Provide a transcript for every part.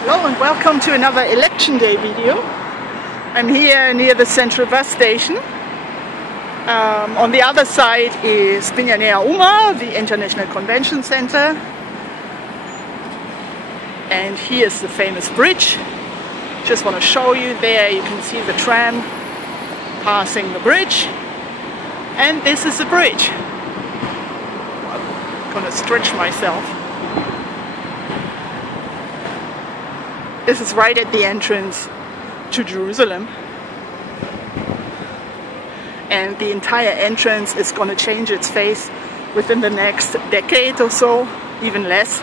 Hello and welcome to another election day video. I'm here near the central bus station. On the other side is Binyanea Uma, the International Convention Center. And here's the famous bridge. Just want to show you there, you can see the tram passing the bridge. And this is the bridge. I'm gonna stretch myself. This is right at the entrance to Jerusalem. And the entire entrance is going to change its face within the next decade or so, even less.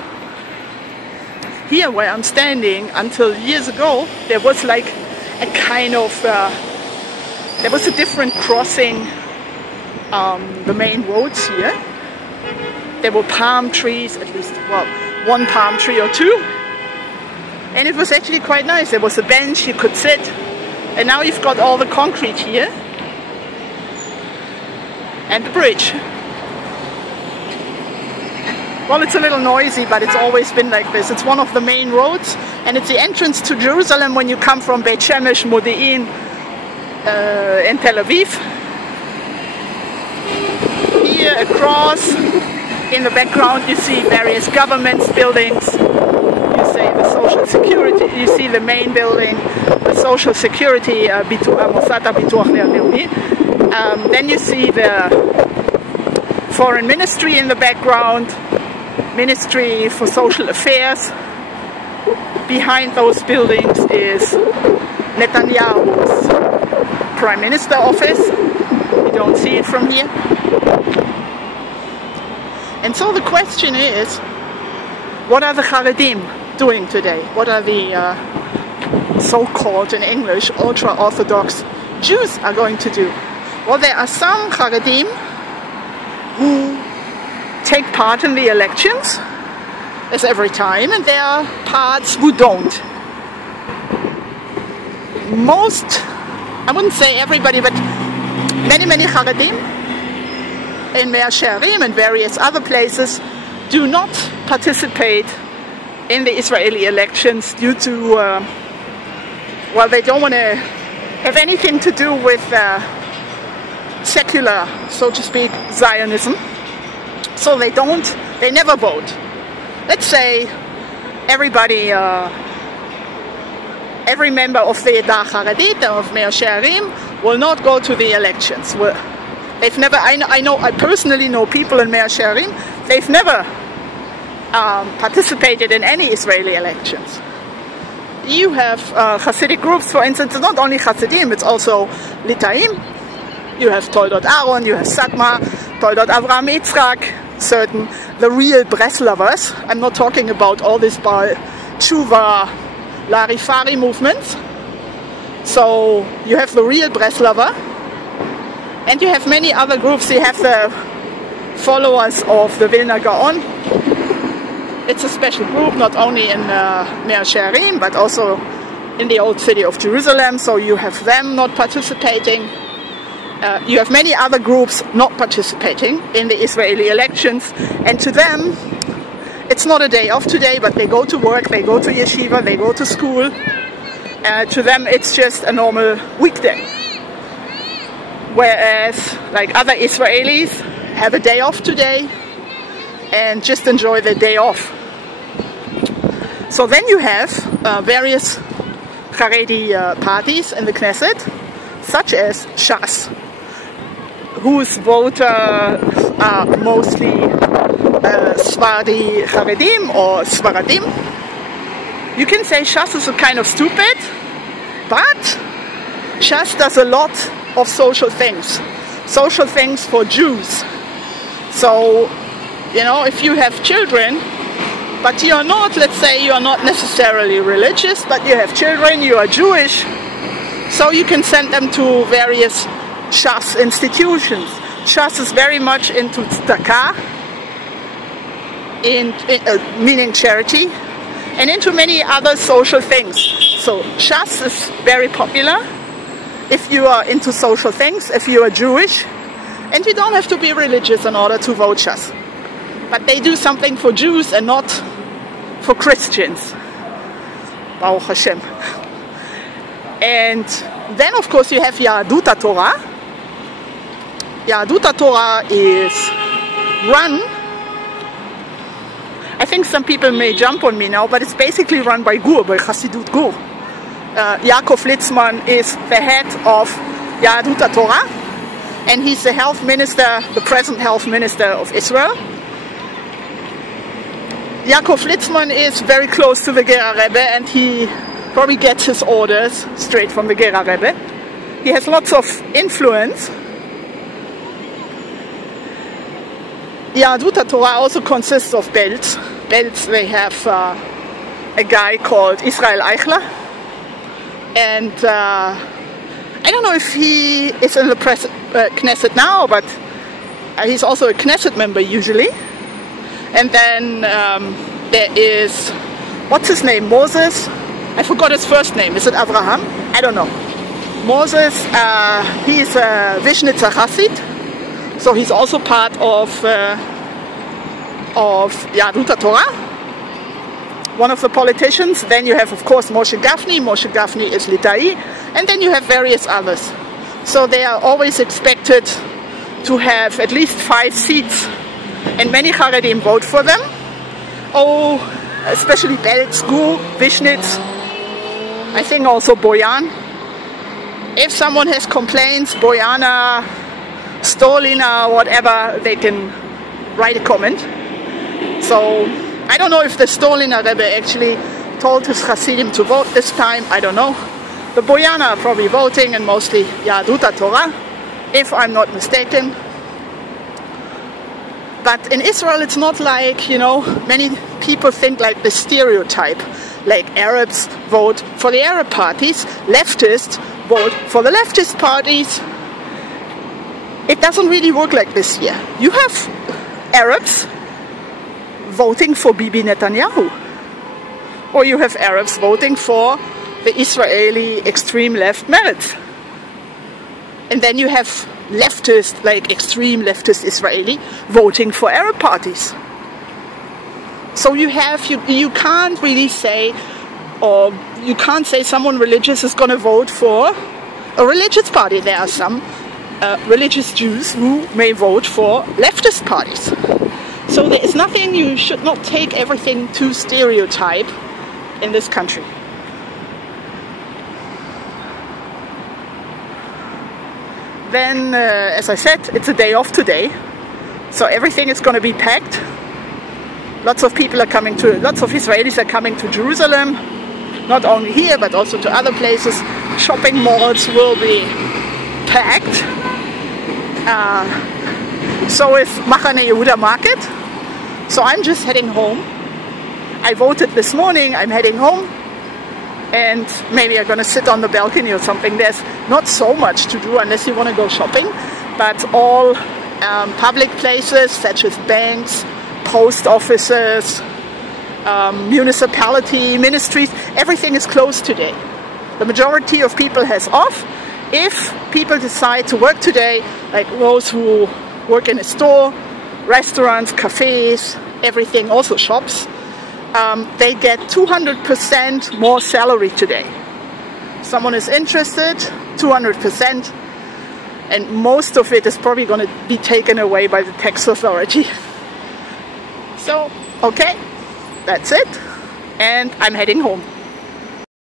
Here where I'm standing, until years ago, there was like a kind of, there was a different crossing the main roads here. There were palm trees, at least, well, one palm tree or two. And it was actually quite nice. There was a bench, you could sit. And now you've got all the concrete here. And the bridge. Well, it's a little noisy, but it's always been like this. It's one of the main roads. And it's the entrance to Jerusalem when you come from Beit Shemesh, Modi'in, and Tel Aviv. Here across, in the background, you see various government buildings. The social security, you see the main building, the social security, Mossad HaBituach Leumi. Then you see the foreign ministry in the background, Ministry for Social Affairs. Behind those buildings is Netanyahu's Prime Minister office. You don't see it from here. And so the question is, what are the Haredim doing today? What are the so-called, in English, ultra-Orthodox Jews are going to do? Well, there are some Haredim who take part in the elections, as every time, and there are parts who don't. Most, I wouldn't say everybody, but many Haredim in Mea Shearim and various other places do not participate in the Israeli elections due to, well, they don't want to have anything to do with secular, so to speak, Zionism. So they never vote. Let's say everybody, every member of the Eda Haredi, of Mea Shearim, will not go to the elections. They've never, I personally know people in Mea Shearim, they've never participated in any Israeli elections. You have Hasidic groups, for instance. It's not only Hasidim, it's also Litaim. You have Toldot Aaron, you have Satmar, Toldot Avraham Yitzchak, certain, the real Breslovers. I'm not talking about all this Baal Tshuva, Larifari movements. So you have the real Breslover, and you have many other groups. You have the followers of the Vilna Gaon. It's a special group, not only in Mea Shearim, but also in the old city of Jerusalem, so you have them not participating. You have many other groups not participating in the Israeli elections, and to them, it's not a day off today, but they go to work, they go to yeshiva, they go to school. To them, it's just a normal weekday. Whereas, like other Israelis, have a day off today, and just enjoy the day off. So then you have various Haredi parties in the Knesset, such as Shas, whose voters are mostly Sfardi Haredim or Sfaradim. You can say Shas is a kind of stupid, but Shas does a lot of social things for Jews. So, you know, if you have children, but you're not, let's say you're not necessarily religious, but you have children, you are Jewish, so you can send them to various Shas institutions. Shas is very much into tzedakah, meaning charity, and into many other social things. So Shas is very popular if you are into social things, if you are Jewish, and you don't have to be religious in order to vote Shas. But they do something for Jews and not for Christians. Baruch Hashem. And then of course you have Yahadut Torah. Yahadut Torah is run, I think some people may jump on me now, but it's basically run by Gur, by Hasidut Gur. Yaakov Litzman is the head of Yahadut Torah, and he's the health minister, the present health minister of Israel. Yaakov Litzman is very close to the Gera Rebbe, and he probably gets his orders straight from the Gera Rebbe. He has lots of influence. Yahadut Torah also consists of belts. Belts, they have a guy called Israel Eichler, and I don't know if he is in the Knesset now, but he's also a Knesset member usually. And then there is, what's his name, Moses? I forgot his first name. Is it Abraham? I don't know. Moses, he's a Vishnitzer Chassid. So he's also part of Yahadut Torah, one of the politicians. Then you have, of course, Moshe Gafni. Moshe Gafni is Litai. And then you have various others. So they are always expected to have at least 5 seats. And many Haredim vote for them. Oh, especially Belz, Gur, Vishnitz. I think also Boyan. If someone has complaints, Boyana, Stolina, whatever, they can write a comment. So I don't know if the Stolina Rebbe actually told his Hasidim to vote this time. I don't know. The Boyana are probably voting, and mostly Yahadut Torah, if I'm not mistaken. But in Israel it's not like, you know, many people think like the stereotype. Like Arabs vote for the Arab parties, leftists vote for the leftist parties. It doesn't really work like this here. You have Arabs voting for Bibi Netanyahu. Or you have Arabs voting for the Israeli extreme left Meretz. And then you have leftist, like extreme leftist Israeli, voting for Arab parties. So you have, you can't really say, or you can't say someone religious is going to vote for a religious party. There are some religious Jews who may vote for leftist parties. So there is nothing, you should not take everything to stereotype in this country. Then, as I said, it's a day off today, so everything is going to be packed. Lots of people are coming to, lots of Israelis are coming to Jerusalem, not only here but also to other places. Shopping malls will be packed. So is Machane Yehuda Market. So I'm just heading home. I voted this morning, I'm heading home. And maybe I'm going to sit on the balcony or something. There's not so much to do unless you want to go shopping. But all public places such as banks, post offices, municipality, ministries, everything is closed today. The majority of people has off. If people decide to work today, like those who work in a store, restaurants, cafes, everything, also shops, they get 200% more salary today. Someone is interested, 200%, and most of it is probably going to be taken away by the tax authority. So, okay, that's it, and I'm heading home.